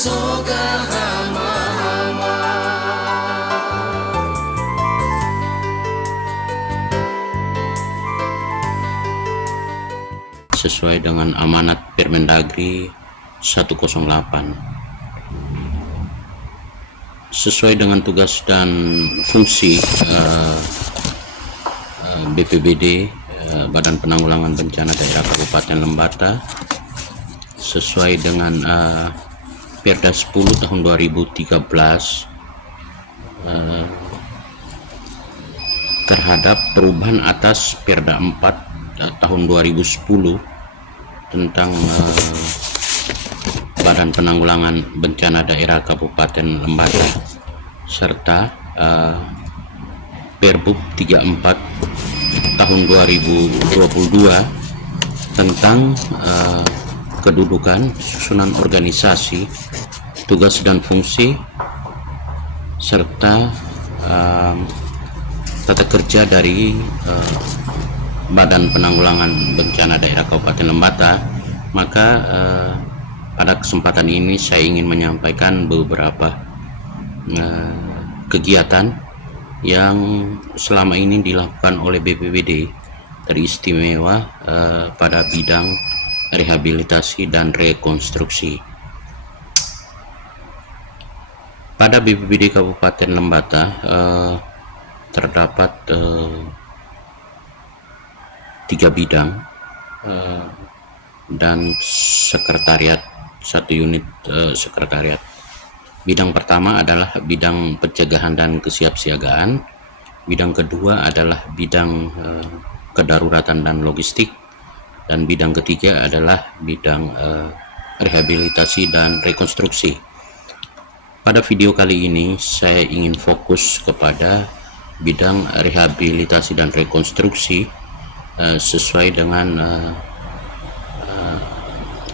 soga hama-hama. Sesuai dengan amanat Permendagri 108, sesuai dengan tugas dan fungsi BPBD, Badan Penanggulangan Bencana Daerah Kabupaten Lembata, sesuai dengan Perda 10 tahun 2013 terhadap perubahan atas Perda 4 tahun 2010 tentang Badan Penanggulangan Bencana Daerah Kabupaten Lembata, serta Perbub 34 tahun 2022 tentang kedudukan, susunan organisasi, tugas dan fungsi, serta tata kerja dari Badan Penanggulangan Bencana Daerah Kabupaten Lembata. Maka pada kesempatan ini saya ingin menyampaikan beberapa kegiatan yang selama ini dilakukan oleh BPBD, teristimewa pada bidang rehabilitasi dan rekonstruksi. Pada BPBD Kabupaten Lembata terdapat 3 bidang dan sekretariat, 1 unit sekretariat. Bidang pertama adalah bidang pencegahan dan kesiapsiagaan. Bidang kedua adalah bidang kedaruratan dan logistik, dan bidang ketiga adalah bidang rehabilitasi dan rekonstruksi. Pada video kali ini saya ingin fokus kepada bidang rehabilitasi dan rekonstruksi sesuai dengan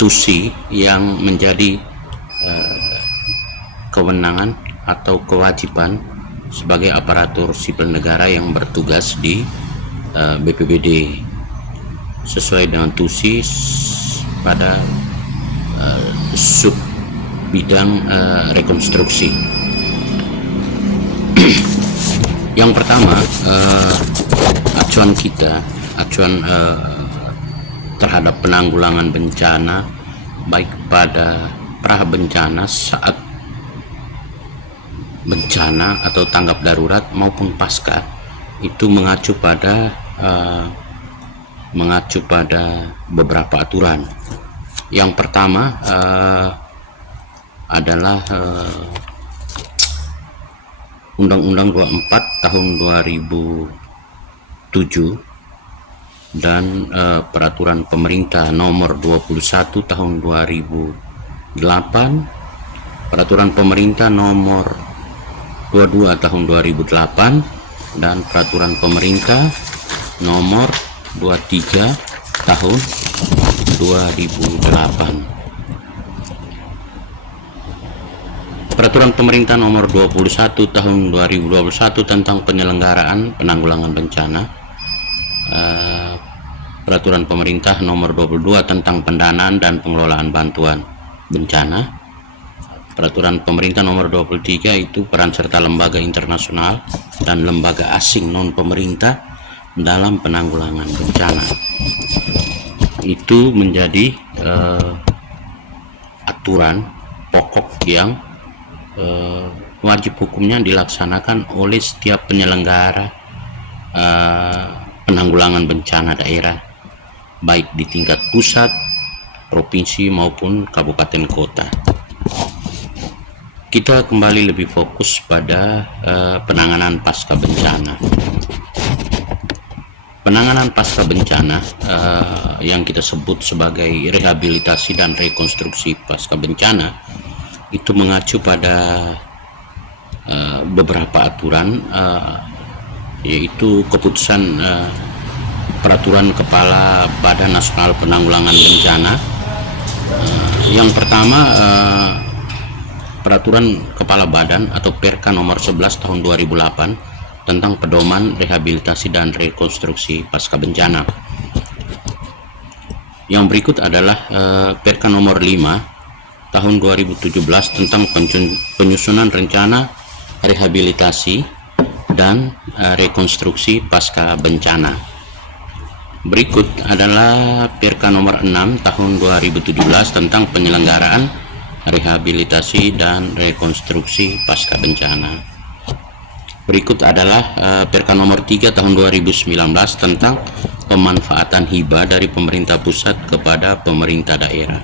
TUSI yang menjadi kewenangan atau kewajiban sebagai aparatur sipil negara yang bertugas di BPBD. Sesuai dengan TUSI pada sub bidang rekonstruksi. Yang pertama, acuan terhadap penanggulangan bencana, baik pada pra bencana, saat bencana atau tanggap darurat, maupun pasca, itu mengacu pada beberapa aturan. Yang pertama adalah Undang-Undang 24 tahun 2007 dan Peraturan Pemerintah Nomor 21 tahun 2008, Peraturan Pemerintah Nomor 22 tahun 2008, dan Peraturan Pemerintah Nomor 23 tahun 2008. Peraturan Pemerintah Nomor 21 tahun 2021 tentang penyelenggaraan penanggulangan bencana, Peraturan Pemerintah Nomor 22 tentang pendanaan dan pengelolaan bantuan bencana, Peraturan Pemerintah Nomor 23 itu peran serta lembaga internasional dan lembaga asing non pemerintah dalam penanggulangan bencana. Itu menjadi aturan pokok yang wajib hukumnya dilaksanakan oleh setiap penyelenggara penanggulangan bencana daerah, baik di tingkat pusat, provinsi maupun kabupaten kota. Kita kembali lebih fokus pada penanganan pasca bencana. Penanganan pasca bencana yang kita sebut sebagai rehabilitasi dan rekonstruksi pasca bencana itu mengacu pada beberapa aturan, yaitu keputusan Peraturan Kepala Badan Nasional Penanggulangan Bencana. Yang pertama, Peraturan Kepala Badan atau Perka Nomor 11 tahun 2008 tentang pedoman rehabilitasi dan rekonstruksi pasca bencana. Yang berikut adalah Perka Nomor 5 tahun 2017 tentang penyusunan rencana rehabilitasi dan rekonstruksi pasca bencana. Berikut adalah Perka nomor 6 tahun 2017 tentang penyelenggaraan rehabilitasi dan rekonstruksi pasca bencana. Berikut adalah Perka nomor 3 tahun 2019 tentang pemanfaatan hibah dari pemerintah pusat kepada pemerintah daerah.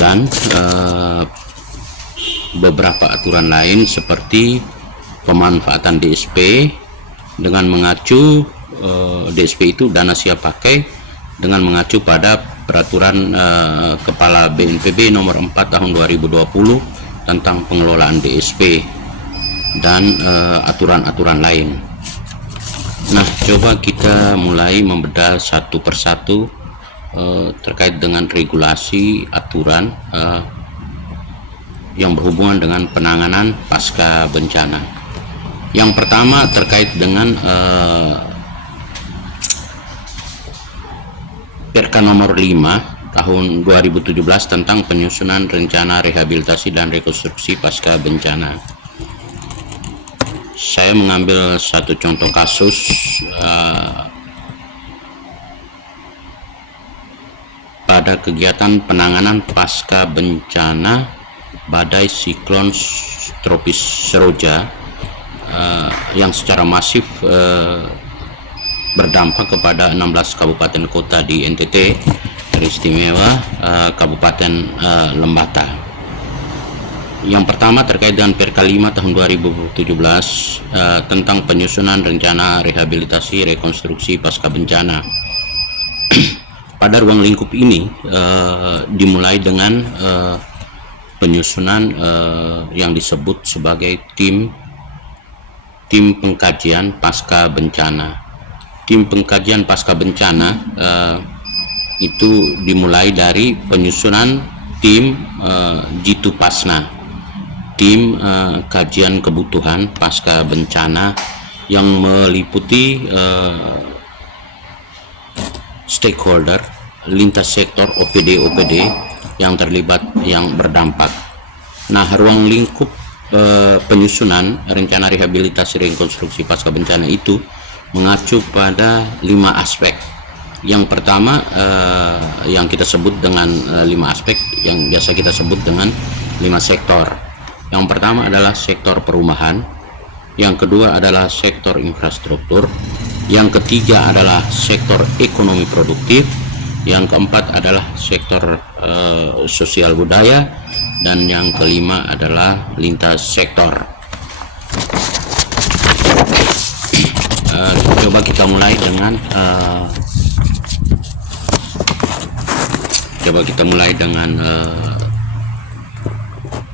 Dan beberapa aturan lain seperti pemanfaatan DSP dengan mengacu DSP itu dana siap pakai dengan mengacu pada peraturan Kepala BNPB nomor 4 tahun 2020 tentang pengelolaan DSP dan aturan-aturan lain. Nah, coba kita mulai membedah satu persatu terkait dengan regulasi aturan yang berhubungan dengan penanganan pasca bencana. Yang pertama terkait dengan Perka nomor 5 tahun 2017 tentang penyusunan rencana rehabilitasi dan rekonstruksi pasca bencana. Saya mengambil satu contoh kasus pada kegiatan penanganan pasca bencana badai siklon tropis Seroja yang secara masif berdampak kepada 16 kabupaten kota di NTT, teristimewa Kabupaten Lembata. Yang pertama terkait dengan Perka 5 tahun 2017 tentang penyusunan rencana rehabilitasi rekonstruksi pasca bencana. Pada ruang lingkup ini dimulai dengan penyusunan yang disebut sebagai tim pengkajian pasca bencana. Tim pengkajian pasca bencana itu dimulai dari penyusunan tim Jitu Pasna, tim kajian kebutuhan pasca bencana yang meliputi stakeholder lintas sektor OPD yang terlibat, yang berdampak. Nah, ruang lingkup penyusunan rencana rehabilitasi rekonstruksi pasca bencana itu mengacu pada 5 aspek. Yang pertama yang kita sebut dengan 5 aspek yang biasa kita sebut dengan 5 sektor. Yang pertama adalah sektor perumahan, yang kedua adalah sektor infrastruktur, yang ketiga adalah sektor ekonomi produktif, yang keempat adalah sektor sosial budaya, dan yang kelima adalah lintas sektor. Coba kita mulai dengan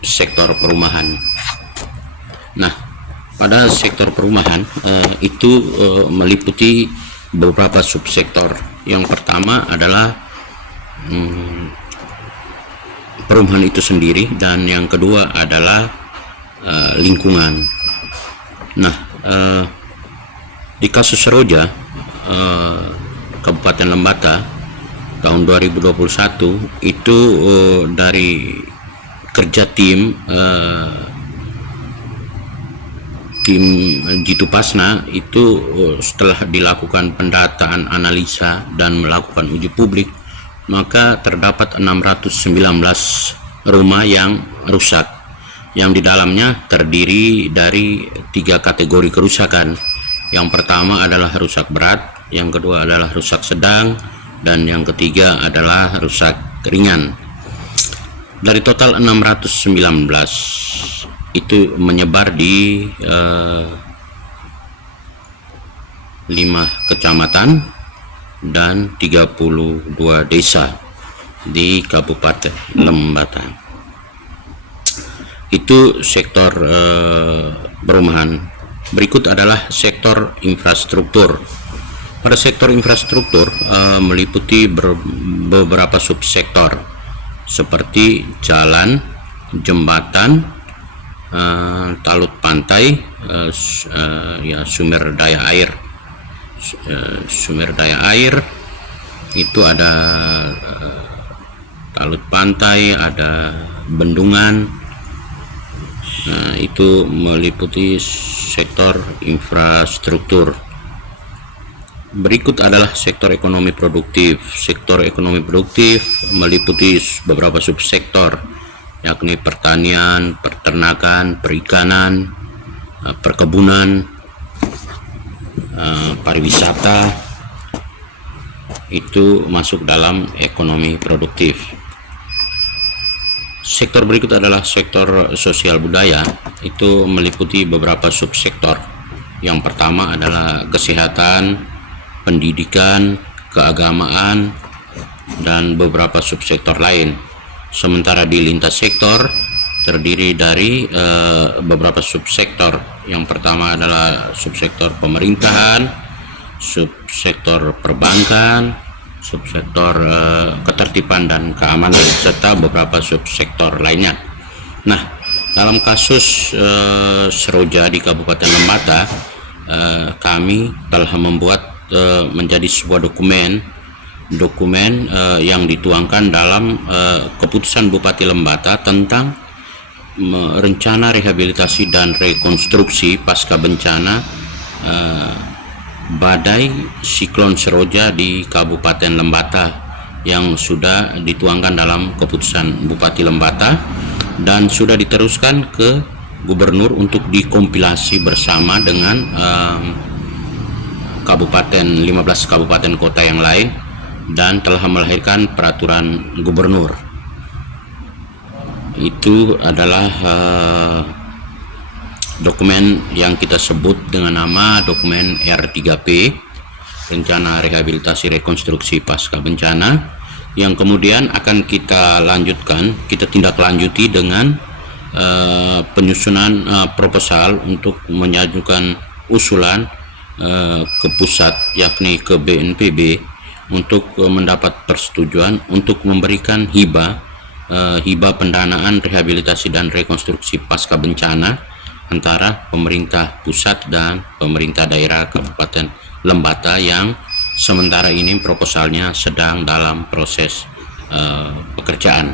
sektor perumahan. Nah, pada sektor perumahan itu meliputi beberapa subsektor. Yang pertama adalah perumahan itu sendiri, dan yang kedua adalah lingkungan. Nah, di kasus Seroja Kabupaten Lembata tahun 2021 itu dari kerja tim Jitu Pasna itu setelah dilakukan pendataan, analisa, dan melakukan uji publik, maka terdapat 619 rumah yang rusak, yang di dalamnya terdiri dari 3 kategori kerusakan. Yang pertama adalah rusak berat, yang kedua adalah rusak sedang, dan yang ketiga adalah rusak ringan. Dari total 619 itu menyebar di 5 kecamatan dan 32 desa di Kabupaten Lembata. Itu sektor perumahan. Berikut adalah sektor infrastruktur. Pada sektor infrastruktur meliputi beberapa subsektor seperti jalan, jembatan, talut pantai, sumber daya air. Sumber daya air itu ada laut pantai, ada bendungan. Nah, itu meliputi sektor infrastruktur. Berikut adalah sektor ekonomi produktif. Sektor ekonomi produktif meliputi beberapa subsektor, yakni pertanian, peternakan, perikanan, perkebunan, pariwisata. Itu masuk dalam ekonomi produktif. Sektor berikut adalah sektor sosial budaya. Itu meliputi beberapa subsektor. Yang pertama adalah kesehatan, pendidikan, keagamaan, dan beberapa subsektor lain. Sementara di lintas sektor terdiri dari beberapa subsektor. Yang pertama adalah subsektor pemerintahan, subsektor perbankan, subsektor ketertiban dan keamanan, serta beberapa subsektor lainnya. Nah, dalam kasus Seroja di Kabupaten Lembata, kami telah membuat menjadi sebuah dokumen yang dituangkan dalam keputusan Bupati Lembata tentang rencana rehabilitasi dan rekonstruksi pasca bencana badai siklon Seroja di Kabupaten Lembata, yang sudah dituangkan dalam keputusan Bupati Lembata dan sudah diteruskan ke Gubernur untuk dikompilasi bersama dengan 15 kabupaten kota yang lain, dan telah melahirkan peraturan gubernur. Itu adalah dokumen yang kita sebut dengan nama dokumen R3P, Rencana Rehabilitasi Rekonstruksi Pasca Bencana, yang kemudian akan kita tindak lanjuti dengan penyusunan proposal untuk mengajukan usulan ke pusat, yakni ke BNPB, untuk mendapat persetujuan untuk memberikan hibah pendanaan rehabilitasi dan rekonstruksi pasca bencana antara pemerintah pusat dan pemerintah daerah Kabupaten Lembata, yang sementara ini proposalnya sedang dalam proses pekerjaan.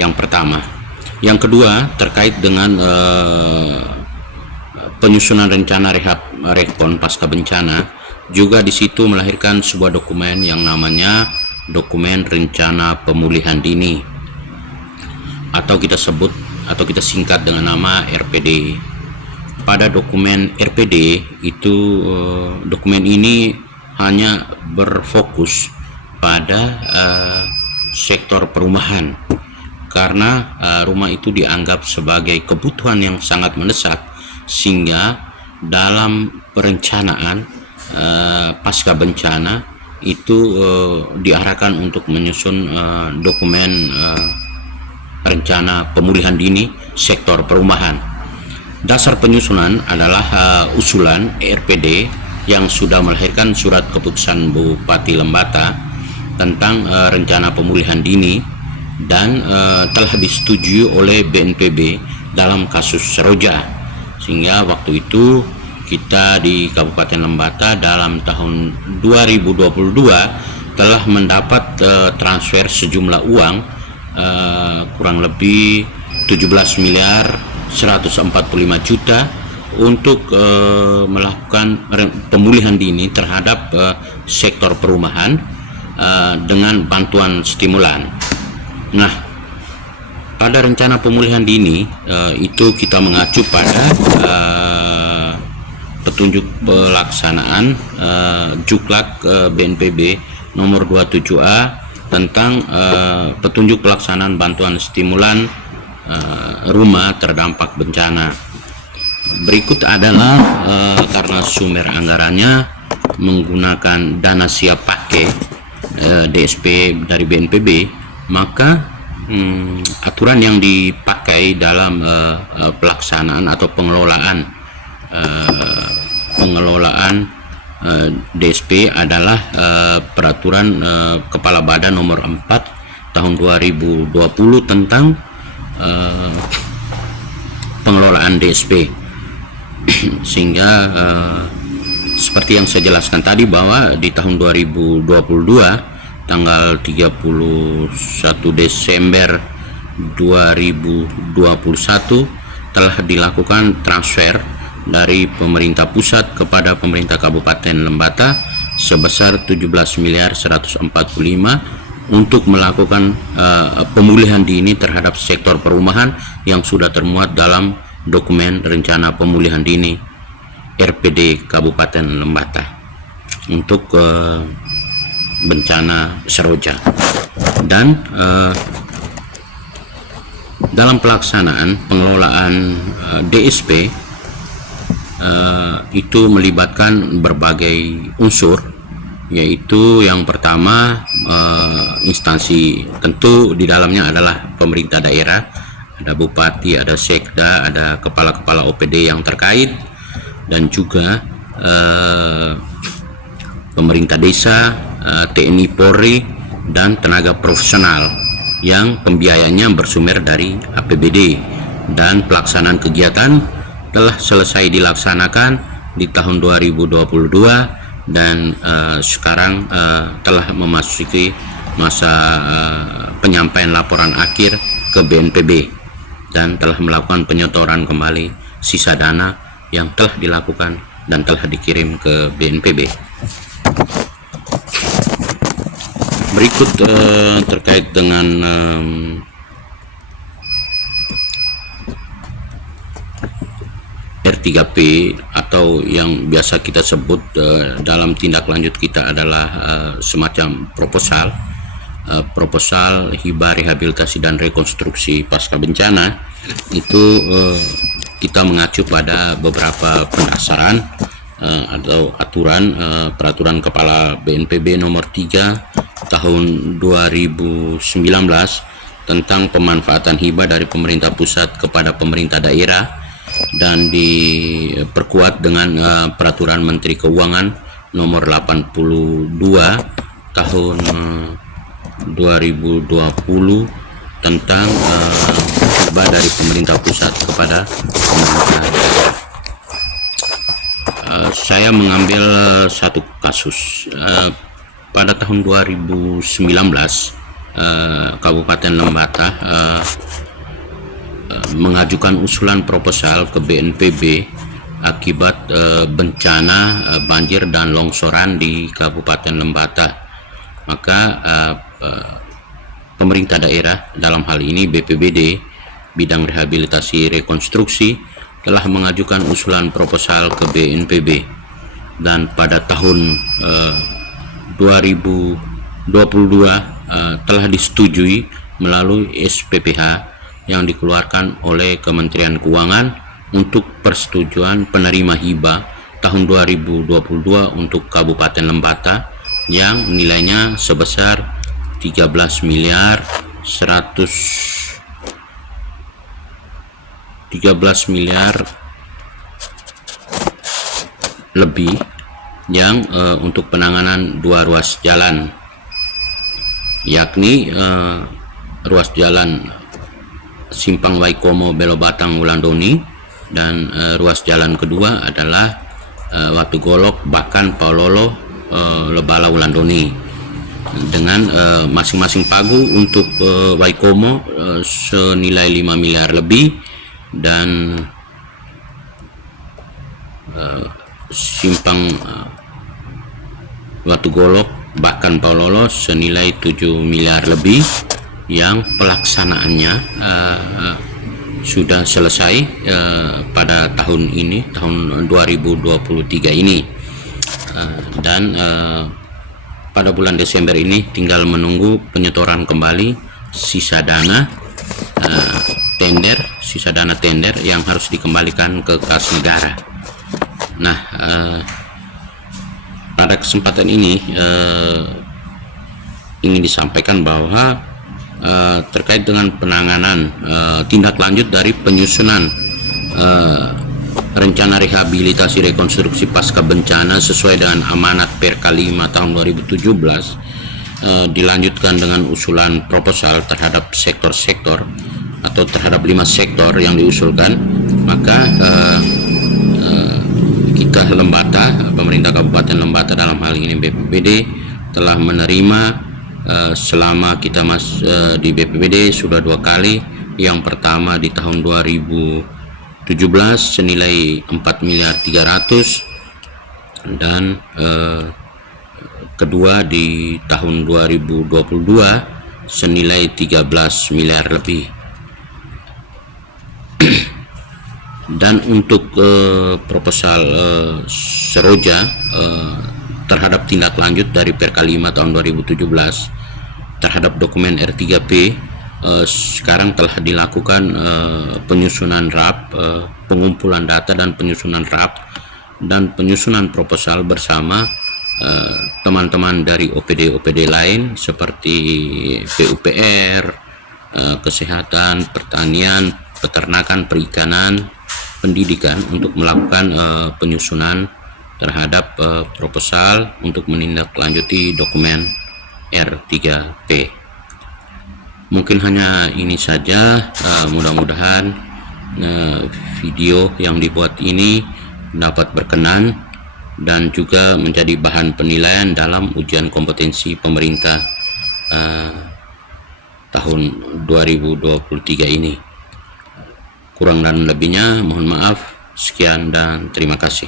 Yang pertama. Yang kedua, terkait dengan penyusunan rencana rekon pasca bencana, juga di situ melahirkan sebuah dokumen yang namanya dokumen rencana pemulihan dini, atau kita singkat dengan nama RPD. Pada dokumen RPD itu, dokumen ini hanya berfokus pada sektor perumahan, karena rumah itu dianggap sebagai kebutuhan yang sangat mendesak, sehingga dalam perencanaan pasca bencana itu diarahkan untuk menyusun dokumen rencana pemulihan dini sektor perumahan. Dasar penyusunan adalah usulan RPD yang sudah melahirkan surat keputusan Bupati Lembata tentang rencana pemulihan dini, dan telah disetujui oleh BNPB dalam kasus Seroja, sehingga waktu itu kita di Kabupaten Lembata dalam tahun 2022 telah mendapat transfer sejumlah uang kurang lebih 17.145.000.000 untuk melakukan pemulihan dini terhadap sektor perumahan dengan bantuan stimulan. Nah, pada rencana pemulihan dini itu kita mengacu pada petunjuk pelaksanaan Juklak BNPB nomor 27A tentang petunjuk pelaksanaan bantuan stimulan rumah terdampak bencana. Berikut adalah karena sumber anggarannya menggunakan dana siap pakai DSP dari BNPB, maka aturan yang dipakai dalam pelaksanaan atau pengelolaan DSP adalah peraturan Kepala Badan nomor 4 tahun 2020 tentang pengelolaan DSP. Sehingga seperti yang saya jelaskan tadi, bahwa di tahun 2022 tanggal 31 Desember 2021 telah dilakukan transfer dari pemerintah pusat kepada pemerintah Kabupaten Lembata sebesar 17.145 untuk melakukan pemulihan dini terhadap sektor perumahan yang sudah termuat dalam dokumen rencana pemulihan dini RPD Kabupaten Lembata untuk bencana Seroja. Dan dalam pelaksanaan pengelolaan DSP itu melibatkan berbagai unsur, yaitu yang pertama instansi, tentu di dalamnya adalah pemerintah daerah, ada bupati, ada sekda, ada kepala-kepala OPD yang terkait, dan juga pemerintah desa, TNI Polri, dan tenaga profesional yang pembiayanya bersumber dari APBD. Dan pelaksanaan kegiatan telah selesai dilaksanakan di tahun 2022 dan sekarang telah memasuki masa penyampaian laporan akhir ke BNPB dan telah melakukan penyetoran kembali sisa dana yang telah dilakukan dan telah dikirim ke BNPB. Berikut terkait dengan R3P atau yang biasa kita sebut dalam tindak lanjut kita adalah semacam proposal hibah rehabilitasi dan rekonstruksi pasca bencana. Itu kita mengacu pada beberapa pendasaran atau aturan peraturan kepala BNPB nomor 3 tahun 2019 tentang pemanfaatan hibah dari pemerintah pusat kepada pemerintah daerah, dan diperkuat dengan peraturan Menteri Keuangan nomor 82 tahun 2020 tentang hibah dari pemerintah pusat kepada pemerintah daerah. Saya mengambil satu kasus pada tahun 2019. Kabupaten Lembata mengajukan usulan proposal ke BNPB akibat bencana banjir dan longsoran di Kabupaten Lembata. Maka pemerintah daerah, dalam hal ini BPBD bidang rehabilitasi rekonstruksi, telah mengajukan usulan proposal ke BNPB, dan pada tahun 2022 telah disetujui melalui SPPH yang dikeluarkan oleh Kementerian Keuangan untuk persetujuan penerima hibah tahun 2022 untuk Kabupaten Lembata yang nilainya sebesar 13 miliar lebih, yang untuk penanganan 2 ruas jalan, yakni ruas jalan Simpang Waikomo Belo Batang Wulandoni, dan ruas jalan kedua adalah Watu Golok Bakan Paulolo Lebala Wulandoni, dengan masing-masing pagu untuk Waikomo senilai 5 miliar lebih, dan Simpang Watu Golok Bakan Paulolo senilai 7 miliar lebih, yang pelaksanaannya sudah selesai pada tahun ini, tahun 2023 ini, dan pada bulan Desember ini tinggal menunggu penyetoran kembali sisa dana tender yang harus dikembalikan ke kas negara. Nah, pada kesempatan ini ingin disampaikan bahwa terkait dengan penanganan tindak lanjut dari penyusunan rencana rehabilitasi rekonstruksi pasca bencana sesuai dengan amanat Perka 5 tahun 2017, dilanjutkan dengan usulan proposal terhadap sektor-sektor atau terhadap 5 sektor yang diusulkan. Maka kita Lembata, pemerintah Kabupaten Lembata dalam hal ini BPBD, telah menerima selama kita di BPBD sudah 2 kali. Yang pertama di tahun 2017 senilai 4.300.000.000 dan kedua di tahun 2022 senilai 13 miliar lebih. Dan untuk proposal Seroja terhadap tindak lanjut dari Perka 5 tahun 2017 terhadap dokumen R3P, sekarang telah dilakukan penyusunan RAP, pengumpulan data dan penyusunan RAP dan penyusunan proposal bersama teman-teman dari OPD lain seperti PUPR, kesehatan, pertanian, peternakan, perikanan, pendidikan untuk melakukan penyusunan terhadap proposal untuk menindaklanjuti dokumen R3P. Mungkin hanya ini saja. Mudah-mudahan video yang dibuat ini dapat berkenan dan juga menjadi bahan penilaian dalam ujian kompetensi pemerintah tahun 2023 ini. Kurang dan lebihnya mohon maaf. Sekian dan terima kasih.